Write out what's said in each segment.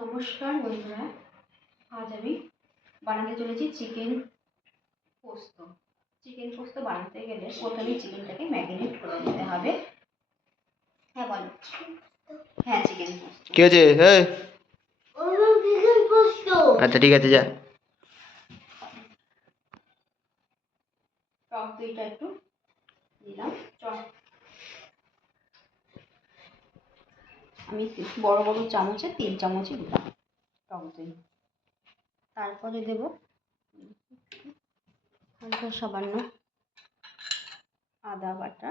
নমস্কার বন্ধুরা, আজ আমি বানাতে চলেছি চিকেন পোস্ত। চিকেন পোস্ত বানাতে গেলে প্রথমে চিকেনটাকে ম্যারিনেট করে নিতে হবে। হ্যাঁ বলো। হ্যাঁ, চিকেন পোস্ত। কি আছে? হ্যাঁ, চিকেন পোস্ত। আচ্ছা ঠিক আছে, যা। টক দইটা একটু দিলাম। আমি বড় বড় চামচে 3 চামচই দিলাম টক দই। তারপরে দেব হালকা সামান্য আদা বাটা,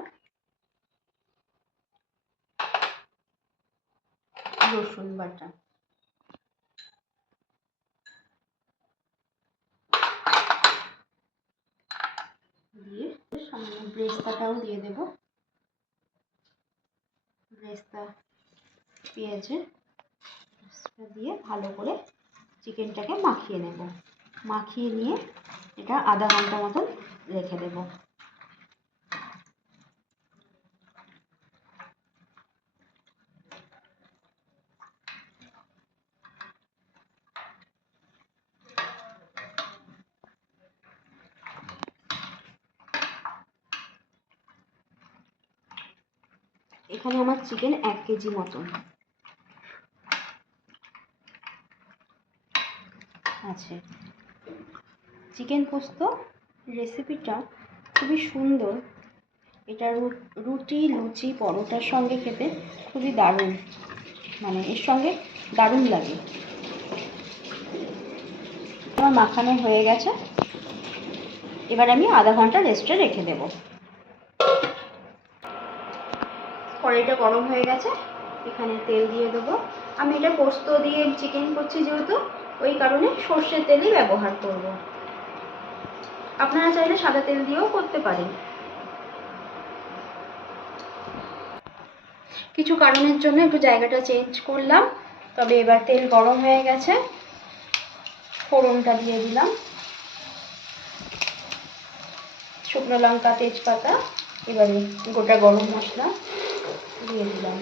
রসুন বাটা, দিয়ে সামান্য ব্রেস্তাটাও দিয়ে দেব। ব্রেস্তা পেঁয়াজে দিয়ে ভালো করে চিকেনটাকে মাখিয়ে নেব। মাখিয়ে নিয়ে এটা আধা ঘন্টা মতন রেখে দেব। এখানে আমার চিকেন 1 কেজি মতন আছে। চিকেন পোস্ত রেসিপিটা খুবই সুন্দর। এটা রুটি, লুচি, পরোটার সঙ্গে খেতে খুবই দারুণ, মানে এর সঙ্গে দারুণ লাগে। আমার মাখানো হয়ে গেছে, এবার আমি আধা ঘন্টা রেস্টে রেখে দেব। কড়াইটা গরম হয়ে গেছে, এখানে তেল দিয়ে দেবো। আমি এটা পোস্ত দিয়ে চিকেন করছি যেহেতু, ওই কারণে সর্ষের তেলই ব্যবহার করব। আপনারা চাইলে সাদা তেল দিয়েও করতে পারেন। কিছু কারণের জন্য একটু জায়গাটা চেঞ্জ করলাম, তবে এবার তেল গরম হয়ে গেছে। ফোড়নটা দিয়ে দিলাম, শুকনো লঙ্কা, তেজপাতা, এবারে গোটা গরম মশলা দিয়ে দিলাম।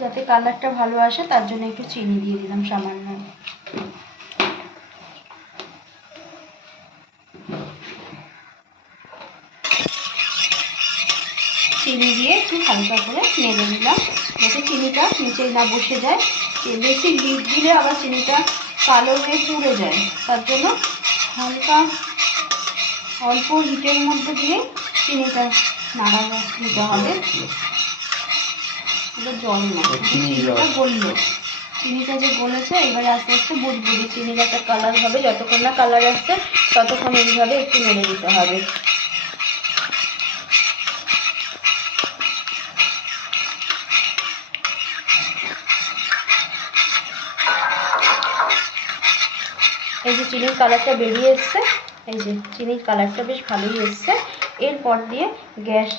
যাতে কালারটা ভালো আসে তার জন্য একটু চিনি দিয়ে দিলাম সামান্য। চিনি দিয়ে একটু হালকা করে নেড়ে নিলাম, যাতে চিনিটা নিচে না বসে যায়। বেশি হিট দিলে আবার চিনিটা কালো হয়ে পুড়ে যায়, তার জন্য হালকা অল্প হিটের মধ্যে দিয়ে চিনিটা নাড়া দিতে হবে। জল না, চিনিটা গললো। চিনিটা যে গলেছে, এবারে আস্তে আস্তে বুদবুদি চিনির একটা কালার হবে। যতক্ষণ না কালার আসছে ততক্ষণ এইভাবে একটু নেড়ে দিতে হবে। এই যে চিনির কালারটা বেরিয়ে এসছে, এই যে চিনির কালারটা বেশ ভালোই এসছে। এরপর দিয়ে গ্যাস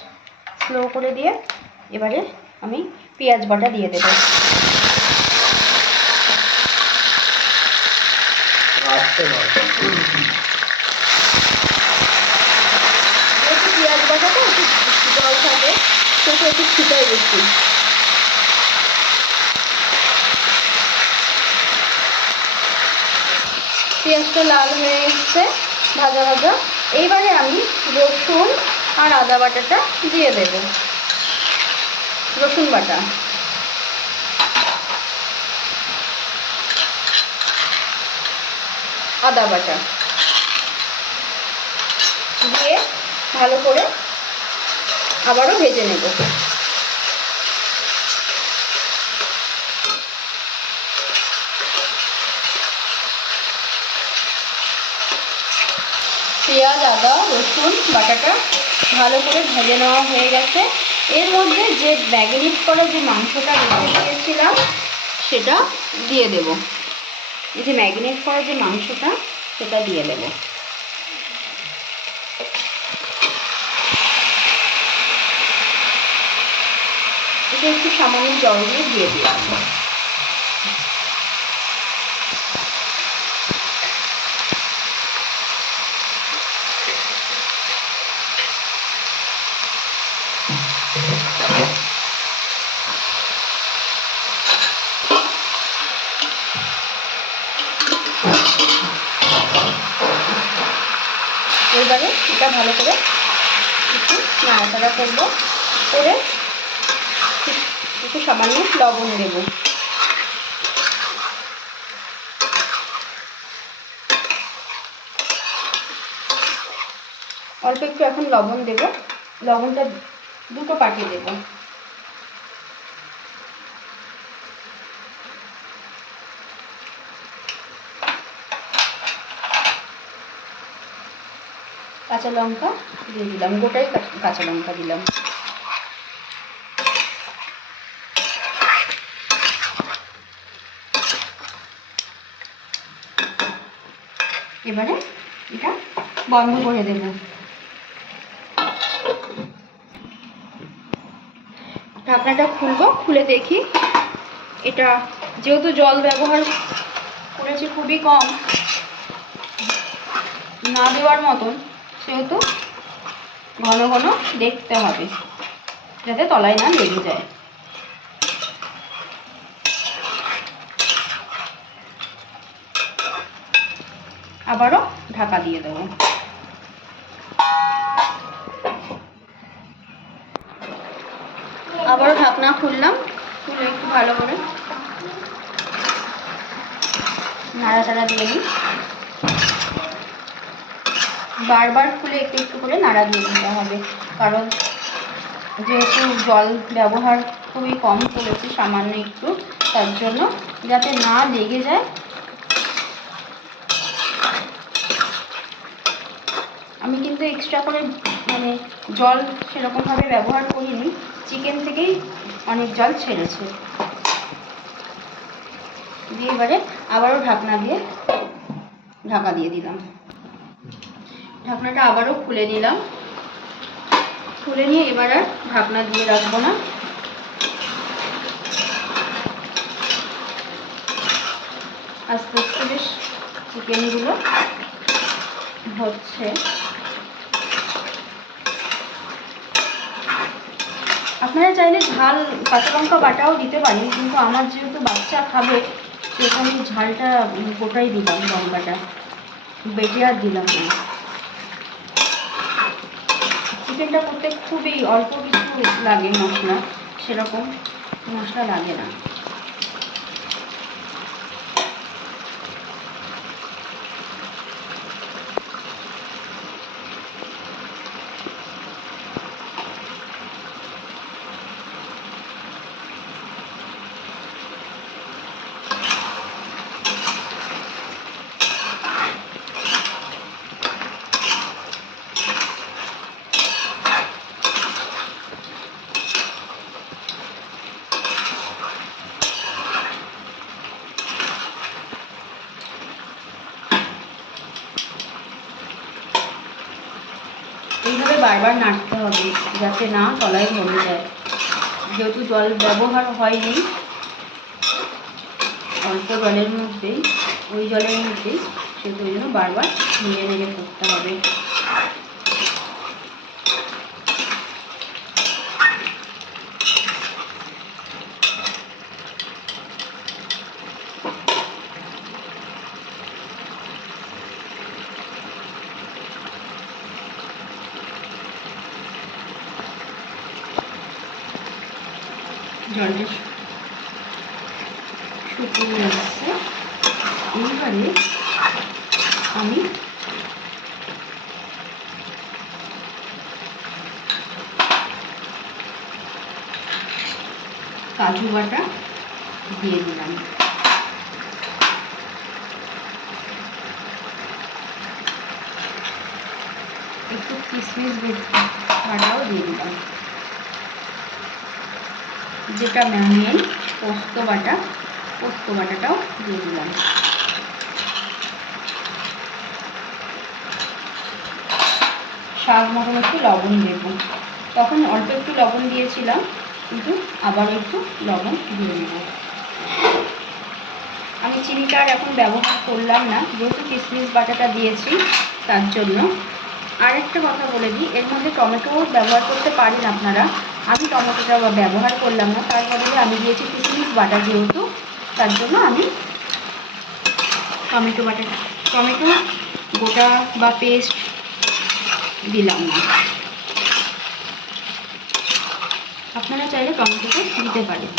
স্লো করে দিয়ে এবারে আমি পেঁয়াজ বাটা দিয়ে দেবো। যেহেতু পেঁয়াজ বাটাটা একটু জল থাকে, সেটা একটু ছিটাই বেশি। পেঁয়াজটা লাল হয়ে এসছে, ভাজা ভাজা। এইবারে আমি রসুন আর আদা বাটাটা দিয়ে দেব। রসুন বাটা, আদা বাটা দিয়ে ভালো করে আবারও ভেজে নেব। পেঁয়াজ, আদা, রসুন বাটাটা ভালো করে ভেজে নেওয়া হয়ে গেছে। এর মধ্যে যে ম্যারিনেট করা যে মাংসটা রেখে দিয়েছিলাম সেটা দিয়ে দেব। এই যে ম্যারিনেট করা যে মাংসটা, সেটা দিয়ে দেব। এটা একটু সামান্য জল দিয়ে দিলাম। এবারে এটা ভালো করে একটু নাড়াচাড়া করবো, করে একটু সামান্য লবণ দেব। অল্প একটু এখন লবণ দেব, লবণটা দুটো পাটি দেব। কাঁচা লঙ্কা দিয়ে দিলাম, গোটাই কাঁচা লঙ্কা দিলাম। এবারে এটা বন্ধ করে দেব। ঢাকনাটা খুলবো, খুলে দেখি। এটা যেহেতু জল ব্যবহার করেছি খুবই কম, না দেওয়ার মতন, সেহেতু ঘন ঘন দেখতে হবে যাতে তলায় না লেগে যায়। আবারও ঢাকা দিয়ে দেবো। আবারও ঢাকনা খুললাম, খুলে একটু ভালো করে নাড়াচাড়া দিয়ে নিই। বারবার খুলে একটু একটু করে নাড়া দিয়ে দিতে হবে, কারণ যেহেতু জল ব্যবহার খুবই কম করেছি, সামান্য একটু, তার জন্য যাতে না লেগে যায়। আমি কিন্তু এক্সট্রা করে মানে জল সেরকমভাবে ব্যবহার করিনি, চিকেন থেকেই অনেক জল ছেড়েছে। দিয়ে এবারে আবারও ঢাকা দিয়ে দিলাম। ঢাকনাটা আবারও খুলে নিলাম, খুলে নিয়ে এবার আর ঢাকনা দিয়ে রাখবো না। আস্তে আস্তে বেশ চিকেনগুলো হচ্ছে। আপনারা চাইলে ঝাল কাঁচা লঙ্কা বাটাও দিতে পারেন, কিন্তু আমার যেহেতু বাচ্চা খাবে সেহেতু আমি ঝালটা গোটাই দিলাম, লঙ্কাটা বেটে আর দিলাম না। চিকেনটা করতে খুবই অল্প কিছু লাগে মশলা, সেরকম মশলা লাগে না। এইভাবে বারবার নাড়তে হবে যাতে না তলায় ধরে যায়। যেহেতু জল ব্যবহার হয়নি, অল্প জলের মধ্যেই, ওই জলের মধ্যেই, সেহেতু ওই জন্য বারবার নেড়ে নেড়ে করতে হবে। জলটা শুকিয়ে যাচ্ছে। এইবারে আমি কাজু বাটা দিয়ে দিলাম, একটু কিশমিশ বাটাও দিয়ে দিলাম, যেটা মেন পোস্ত বাটাটাও দিয়ে দিলাম। স্বাদ মতন একটু লবণ দেব, তখন অল্প একটু লবণ দিয়েছিলাম, কিন্তু আবার একটু লবণ দিয়ে নেব। আমি চিনিটা আর এখন ব্যবহার করলাম না, যেহেতু কিশমিশ বাটাটা দিয়েছি তার জন্য। আর একটা কথা বলে দিই, এর মধ্যে টমেটো ব্যবহার করতে পারেন আপনারা, আমি টমেটোটা ব্যবহার করলাম না, তার বদলে আমি দিয়েছি কিশমিশ বাটা, যেহেতু তার জন্য আমি টমেটো গোটা বা পেস্ট দিলাম না। আপনারা চাইলে টমেটোটা দিতে পারেন।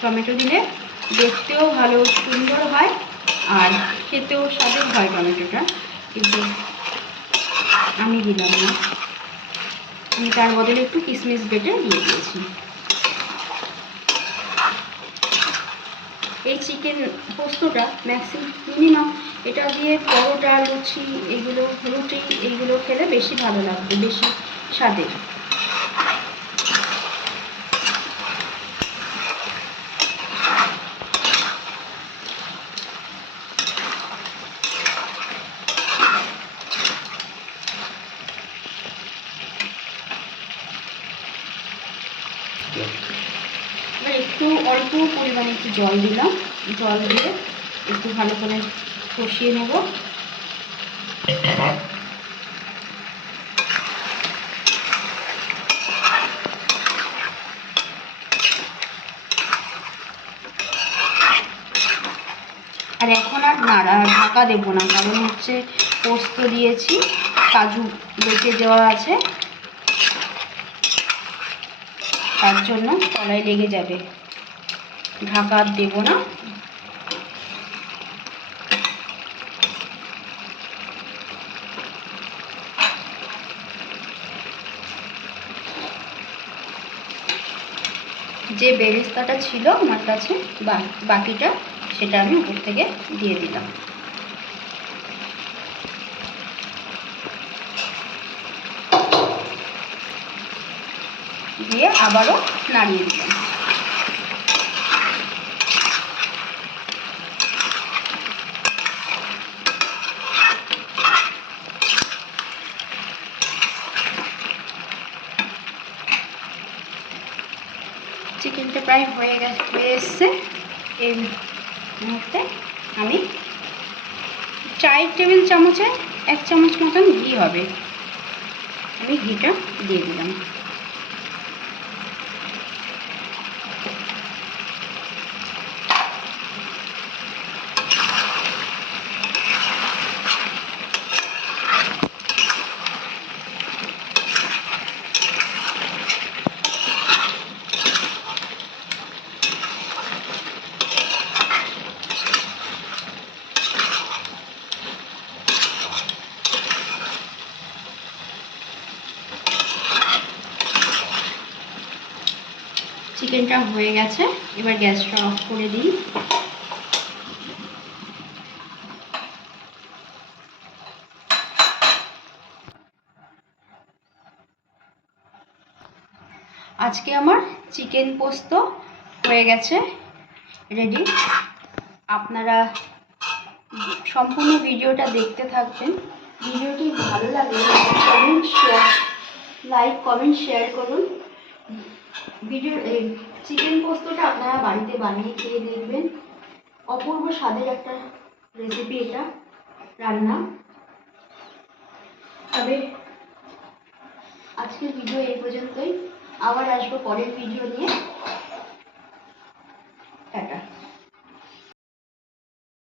টমেটো দিলে দেখতেও ভালো সুন্দর হয় আর খেতেও স্বাদের হয় টমেটোটা, কিন্তু আমি দিলাম না। আমি তার বদলে একটু কিশমিশ বেটে দিয়ে দিয়েছি। এই চিকেন পোস্তটা মিনিমাম এটা দিয়ে পরোটা, লুচি এইগুলো, রুটি এইগুলো খেলে বেশি ভালো লাগবে, বেশি স্বাদের। এবার একটু অল্প পরিমাণে একটু জল দিলাম, জল দিয়ে একটু ভালো করে কষিয়ে নেব। আর এখন আর ঢাকা দেবো না, কারণ হচ্ছে পোস্ত দিয়েছি, কাজু বেটে দেওয়া আছে, তার জন্য তলায় লেগে যাবে। ঢাকা দেবো না। যে বেরেস্তাটা ছিল আমার কাছে বাকিটা, সেটা আমি উপর থেকে দিয়ে দিলাম। দিয়ে আবারও নাড়িয়ে দিলাম। চিকেনটা প্রায় হয়ে এসছে। এই মুহূর্তে আমি 4 টেবিল চামচে 1 চামচ মতন ঘি হবে, আমি ঘিটা দিয়ে দিলাম। চিকেনটা হয়ে গেছে, এবার গ্যাসটা অফ করে দিই। আজকে আমার চিকেন পোস্ত হয়ে গেছে, রেডি। আপনারা সম্পূর্ণ ভিডিওটা দেখতে থাকবেন। ভিডিওটি ভালো লাগলে লাইক কমেন্ট শেয়ার করুন। চিকেন পোস্তটা আপনারা বাড়িতে বানিয়ে খেয়ে দেখবেন, অপূর্ব স্বাদের একটা রেসিপি এটা, রান্না। তবে আজকের ভিডিও এই পর্যন্তই, আবার আসবো পরের ভিডিও নিয়ে।